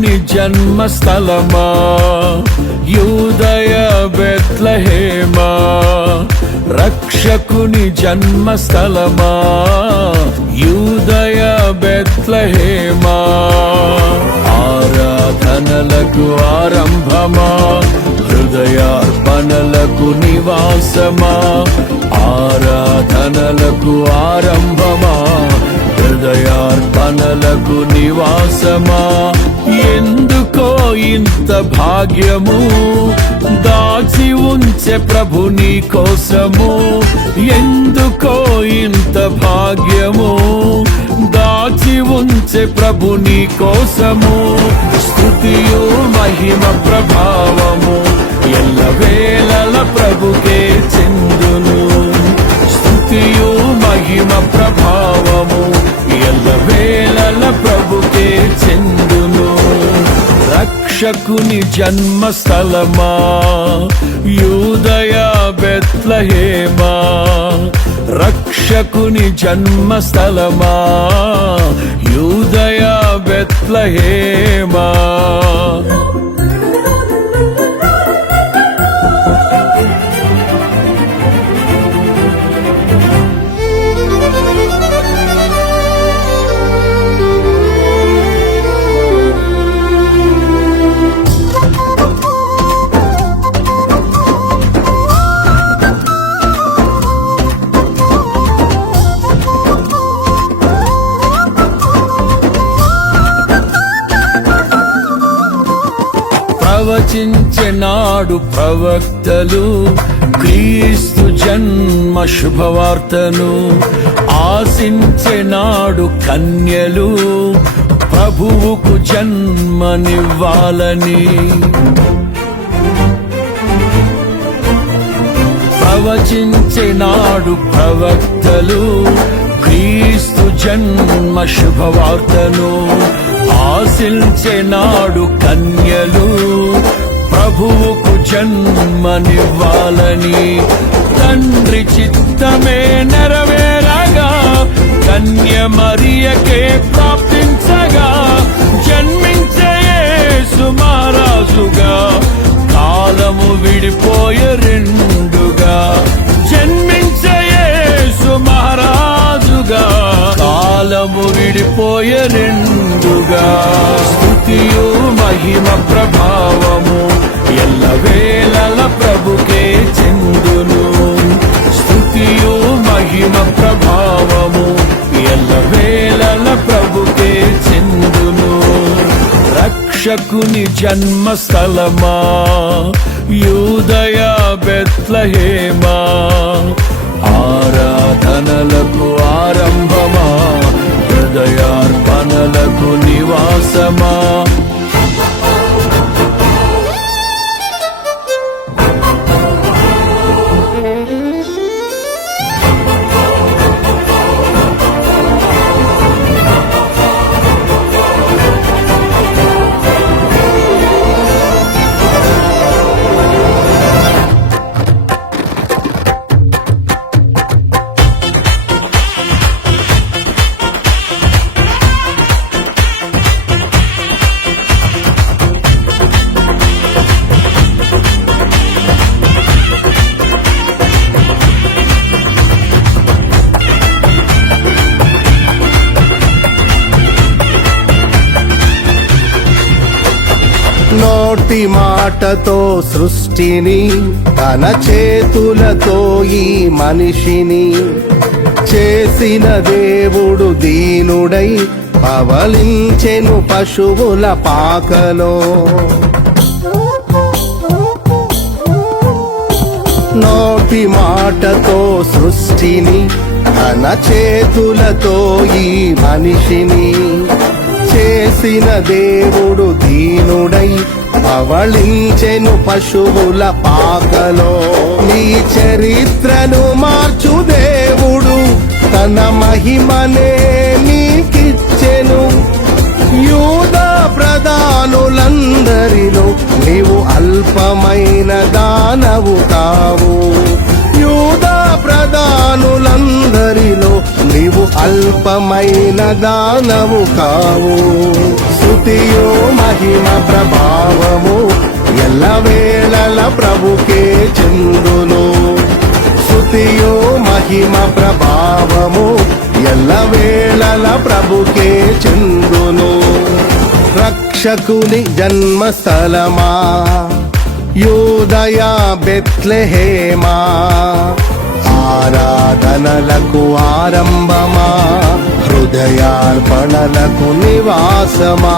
రక్షకుని జన్మస్థలమా యూదయ బెత్లెహేమా, రక్షకుని జన్మస్థలమా యూదయ బెత్లెహేమా. ఆరాధనలకు ఆరంభమా, హృదయార్పణలకు నివాసమా, ఆరాధనలకు ఆరంభమా, హృదయార్పణలకు నివాసమా. ఎందుకో ఇంత భాగ్యము దాచి ఉంచే ప్రభు నీ కోసము, ఎందుకో ఇంత భాగ్యము దాచి ఉంచే ప్రభు నీ కోసము. స్తుతియు మహిమ ప్రభావము ఎల్లవేళల ప్రభుకే చెందును, స్తుతియు మహిమ ప్రభావము ఎల్లవేళల ప్రభుకే చెందును. రక్షకుని జన్మస్థలమా యూదయ బెత్లెహేమా, రక్షకుని జన్మస్థలమా యూదయ బెత్లెహేమా. ప్రవచించెనాడు ప్రవక్తలు క్రీస్తు జన్మ శుభవార్తను, ఆశించెనాడు కన్యలు ప్రభువుకు జన్మనివ్వాలని. ప్రవచించెనాడు ప్రవక్తలు క్రీస్తు జన్మ శుభవార్తను, ఆశించెనాడు కన్యలు ప్రభువుకు జన్మనివ్వాలని. తండ్రి చిత్తమే నెరవేరగా కన్య మరియకే ప్రాప్తించగా, జన్మించే యేసు మహారాజుగా కాలము విడిపోయే రెండుగా, జన్మించే యేసు మహారాజుగా కాలము విడిపోయే రెండుగా. స్తుతియు మహిమ ప్రభావము ఎల్లవేళల ప్రభుకే చెందును, స్తుతియు మహిమ ప్రభావము ఎల్లవేళల ప్రభుకే చెందును. రక్షకుని జన్మస్థలమా యూదయ బెత్లెహేమా, ఆరాధనలకు ఆరంభమా, హృదయార్పణలకు నివాసమా. నోటి మాటతో సృష్టిని, తన చేతులతో ఈ మనిషిని చేసిన దేవుడు దీనుడై పవలించెను పశువుల పాకలో. నోటి మాటతో సృష్టిని, తన చేతులతో ఈ మనిషిని చేసిన దేవుడు దీనుడై పవళించెను పశువుల పాకలో. నీ చరిత్రను మార్చు దేవుడు తన మహిమనే నీకిచ్చెను. యూదా ప్రధానులందరిలో నీవు అల్పమైన దానవు కావు, యూదా ప్రధానులందరిలో నీవు అల్పమైన దానవు కావు. స్తుతియు మహిమ ప్రభావము ఎల్లవేళల ప్రభుకే చెందును. స్తుతియు మహిమ ప్రభావము ఎల్లవేళల ప్రభుకే చెందును. రక్షకుని జన్మస్థలమా యూదయ బెత్లెహేమా, ఆరాధనలకు ఆరంభమా హృదయార్పణలకు నివాసమా.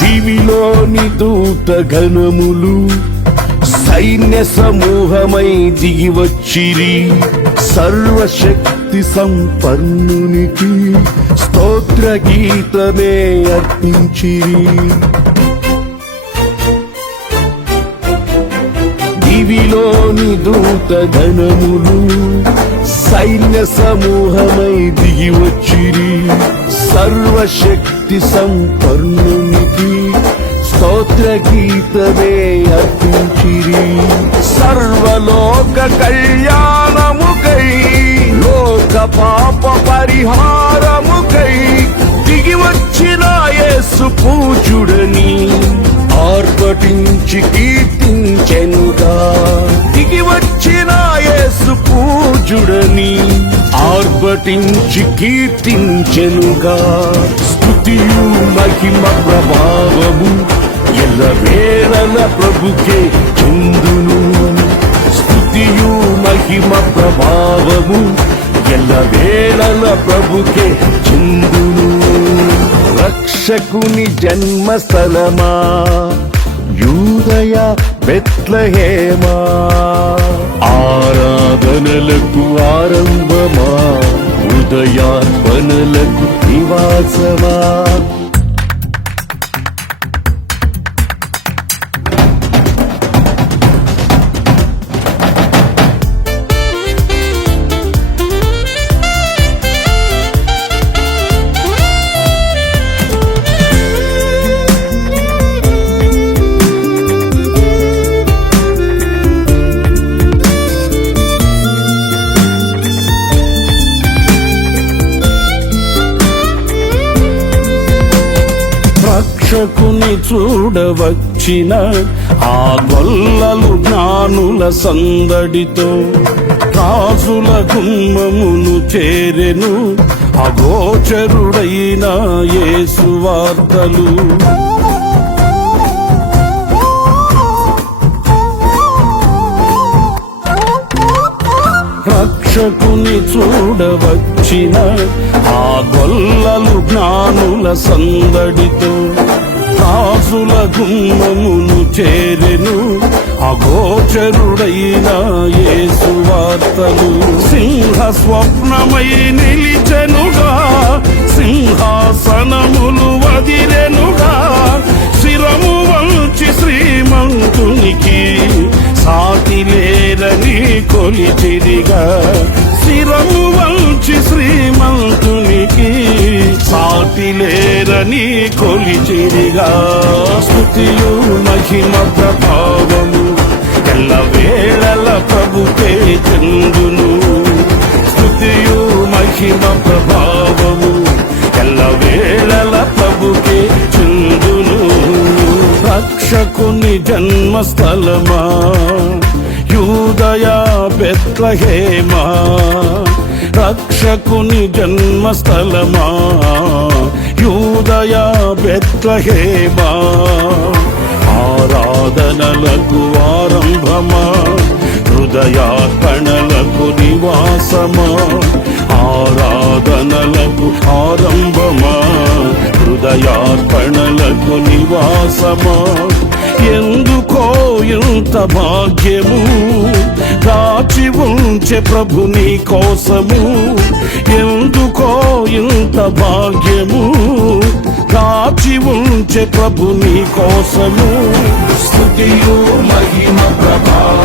దివిలోని దూత గణములు సైన్య సమూహమై దిగి వచ్చిరి. సర్వశక్తి సంపన్నునికి స్తోత్ర గీతమే అర్పించిరి. దివిలోని దూత గణములు సైన్య సమూహమై దిగి వచ్చిరి. సర్వశక్తి సంపన్నునికి స్తోత్ర గీతమే అర్పించిరి. సర్వలోక కళ్యాణముకై లోక పాప పరిహారముకై దిగి వచ్చిన యేసు పూజుడని ఆర్భటించి కీర్తించెనుగా. దిగి వచ్చిన యేసు పూజుడని ఆర్భటించి కీర్తించెనుగా. స్తుతియు మహిమ ప్రభావము ఎల్లవేళల ప్రభుకే చెందును. స్తుతియు మహిమ ప్రభావము ఎల్లవేళల ప్రభుకే చెందును. రక్షకుని జన్మస్థలమా యూదయ బెత్లెహేమా, ఆరాధనలకు ఆరంభమా హృదయార్పణలకు నివాసమా. రక్షకుని చూడవచ్చిన ఆ గొల్లలు జ్ఞానుల సందడితో రాజుల గుమ్మమును చేరెను అగోచరుడైన యేసు వార్తలు. రక్షకుని చూడవచ్చిన ఆ గొల్లలు జ్ఞానుల సందడితో రాజుల గుమ్మమును చేరెను అగోచరుడైన యేసు వార్తలు. సింహ స్వప్నమై నిలిచెనుగా, సింహాసనములు వదిరెనుగా, శిరము వంచి శ్రీమంతునికి సాటి లేరని కొలిచిరిగా. శిరము వంచి శ్రీమంతునికి సాటి లేరని కొలిచిరిగా. స్తుతియు మహిమ ప్రభావము ఎల్లవేళల ప్రభుకే చెందును. స్తుతియు మహిమ ప్రభావము ఎల్లవేళల ప్రభుకే చెందును. రక్షకుని జన్మస్థలమా యూదయ బెత్లెహేమా, రక్షకుని జన్మస్థలమా యూదయ బెత్లెహేమా, ఆరాధనలకు ఆరంభమా హృదయార్పణలకు నివాసమా, ఆరాధనలకు ఆరంభమా, హృదయార్పణలకు నివాసమా. ఎందుకో ఇంత భాగ్యము దాచి ఉంచే ప్రభు నీ కోసము. ఎందుకో ఇంత భాగ్యము దాచి ఉంచే ప్రభు నీ కోసము. స్తుతియు మహిమ ప్రభావ